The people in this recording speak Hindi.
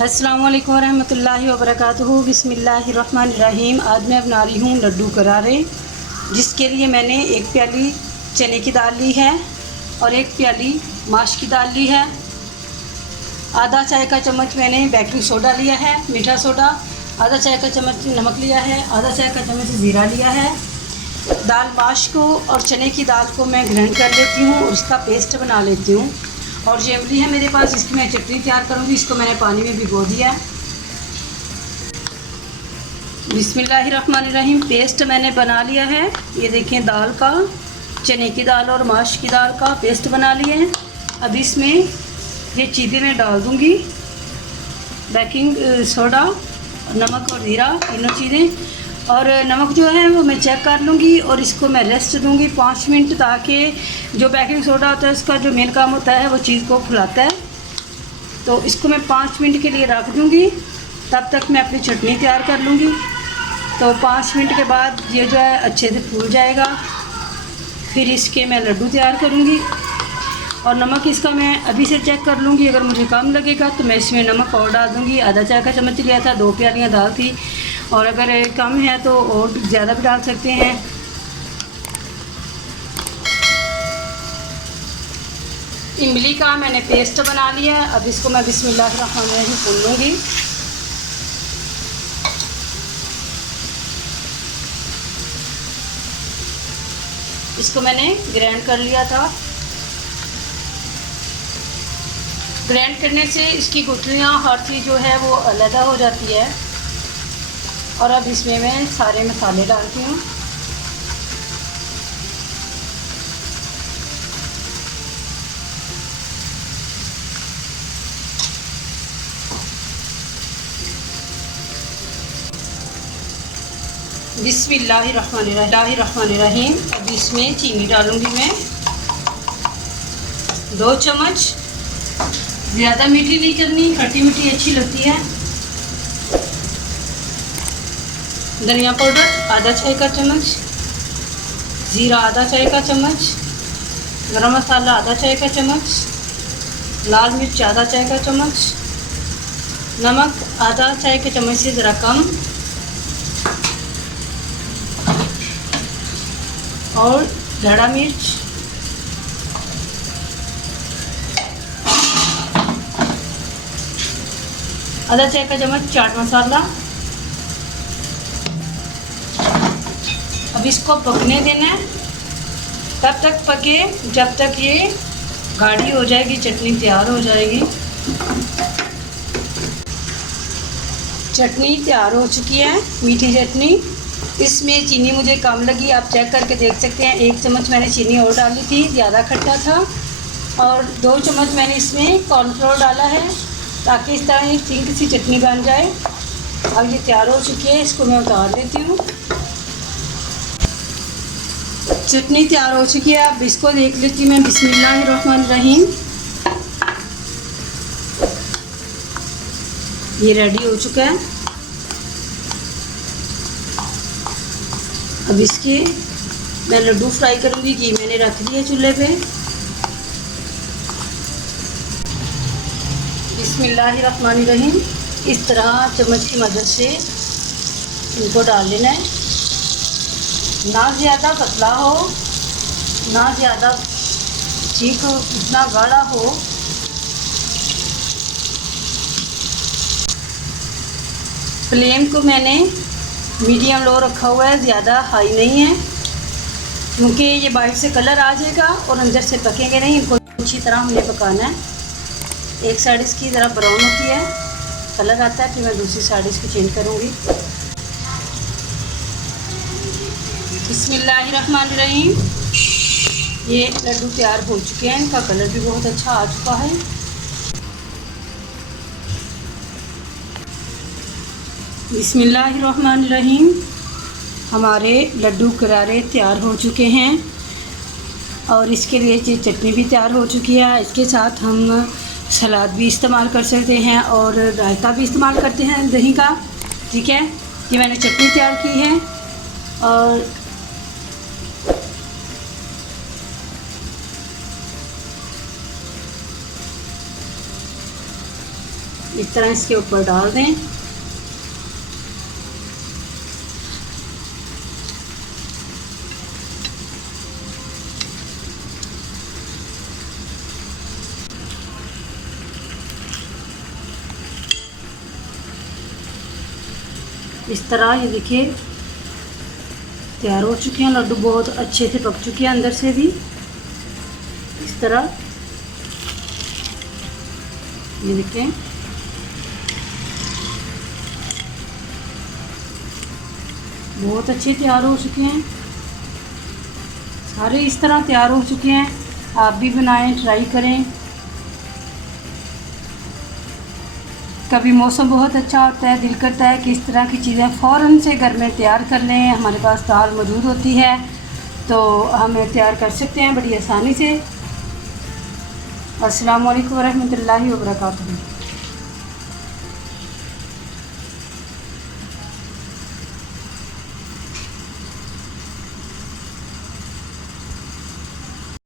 अस्सलाम वालेकुम रहमतुल्लाहि व बरकातुहू। बिस्मिल्लाहिर्रहमानिर्रहीम। आज मैं बना रही हूँ लड्डू करारे, जिसके लिए मैंने एक प्याली चने की दाल ली है और एक प्याली माश की दाल ली है। आधा चाय का चम्मच मैंने बेकिंग सोडा लिया है, मीठा सोडा। आधा चाय का चम्मच नमक लिया है। आधा चाय का चम्मच ज़ीरा लिया है। दाल माश को और चने की दाल को मैं ग्राइंड कर लेती हूँ और उसका पेस्ट बना लेती हूँ। और ये इमली है मेरे पास, इसकी मैं चटनी तैयार करूँगी। इसको मैंने पानी में भिगो दिया। बिस्मिल्लाहिर्रहमानिर्रहीम। पेस्ट मैंने बना लिया है। ये देखें, दाल का, चने की दाल और माश की दाल का पेस्ट बना लिए हैं। अब इसमें ये चीज़ें मैं डाल दूँगी, बेकिंग सोडा, नमक और ज़ीरा, तीनों चीज़ें। और नमक जो है वो मैं चेक कर लूँगी और इसको मैं रेस्ट दूँगी 5 मिनट, ताकि जो बेकिंग सोडा होता है उसका जो मेन काम होता है वो चीज़ को फुलाता है। तो इसको मैं 5 मिनट के लिए रख दूँगी। तब तक मैं अपनी चटनी तैयार कर लूँगी। तो 5 मिनट के बाद ये जो है अच्छे से फूल जाएगा। फिर इसके मैं लड्डू तैयार करूँगी। और नमक इसका मैं अभी से चेक कर लूँगी। अगर मुझे कम लगेगा तो मैं इसमें नमक और डाल दूँगी। आधा चाय का चम्मच लिया था, 2 प्यालियाँ दाल थी, और अगर कम है तो और ज़्यादा भी डाल सकते हैं। इमली का मैंने पेस्ट बना लिया है। अब इसको मैं बिस्मिल्लाहिर्रहमानिर्रहीम भून लूँगी। इसको मैंने ग्राइंड कर लिया था। ग्राइंड करने से इसकी गुठलियाँ, हर चीज़ जो है वो अलग हो जाती है। और अब इसमें मैं सारे मसाले डालती हूँ। बिस्मिल्लाहिर्रहमानिर्रहीम। अब इसमें चीनी डालूँगी मैं 2 चम्मच। ज़्यादा मीठी नहीं करनी, खट्टी मीठी अच्छी लगती है। धनिया पाउडर आधा चाय का चम्मच, ज़ीरा आधा चाय का चम्मच, गरम मसाला आधा चाय का चम्मच, लाल मिर्च आधा चाय का चम्मच, नमक आधा चाय के चम्मच से ज़रा कम, और धड़ा मिर्च, आधा चाय का चम्मच चाट मसाला। अब इसको पकने देना है। तब तक पके जब तक ये गाढ़ी हो जाएगी, चटनी तैयार हो जाएगी। चटनी तैयार हो चुकी है, मीठी चटनी। इसमें चीनी मुझे कम लगी, आप चेक करके देख सकते हैं। 1 चम्मच मैंने चीनी और डाली थी, ज़्यादा खट्टा था। और 2 चम्मच मैंने इसमें कॉर्नफ्लोर डाला है, ताकि इस तरह एक थिक सी चटनी बन जाए। अब ये तैयार हो चुकी है, इसको मैं उतार देती हूँ। चटनी तैयार हो चुकी है। अब इसको देख लेती हूँ मैं। बिस्मिल्लाहिर्रहमानिर्रहीम। ये रेडी हो चुका है। अब इसके मैं लड्डू फ्राई करूँगी। घी मैंने रख दिया चूल्हे पे। बिस्मिल्लाहिर्रहमानिर्रहीम। इस तरह चम्मच की मदद से इनको डाल लेना है। ना ज़्यादा पतला हो, ना ज़्यादा ठीक हो, इतना गाढ़ा हो। फ्लेम को मैंने मीडियम लो रखा हुआ है, ज़्यादा हाई नहीं है, क्योंकि ये बाहर से कलर आ जाएगा और अंदर से पकेंगे नहीं। इनको अच्छी तरह हमने पकाना है। एक साइड इसकी ज़रा ब्राउन होती है, कलर आता है, फिर मैं दूसरी साइड इसको चेंज करूँगी। बिस्मिल्लाहिर्रहमानिर्रहीम। ये लड्डू तैयार हो चुके हैं। इनका कलर भी बहुत अच्छा आ चुका है। बिस्मिल्लाहिर्रहमानिर्रहीम। हमारे लड्डू करारे तैयार हो चुके हैं और इसके लिए चटनी भी तैयार हो चुकी है। इसके साथ हम सलाद भी इस्तेमाल कर सकते हैं और रायता भी इस्तेमाल करते हैं दही का। ठीक है, ये मैंने चटनी तैयार की है। और इस तरह इसके ऊपर डाल दें। इस तरह ये देखिए तैयार हो चुके हैं लड्डू, बहुत अच्छे से पक चुके हैं अंदर से भी। इस तरह ये देखें, बहुत अच्छे तैयार हो चुके हैं सारे। इस तरह तैयार हो चुके हैं, आप भी बनाएं, ट्राई करें। कभी मौसम बहुत अच्छा होता है, दिल करता है कि इस तरह की चीज़ें फ़ौरन से घर में तैयार कर लें। हमारे पास दाल मौजूद होती है तो हमें तैयार कर सकते हैं बड़ी आसानी से। अस्सलाम वालेकुम वरहमतुल्लाहि वबरकातुहू।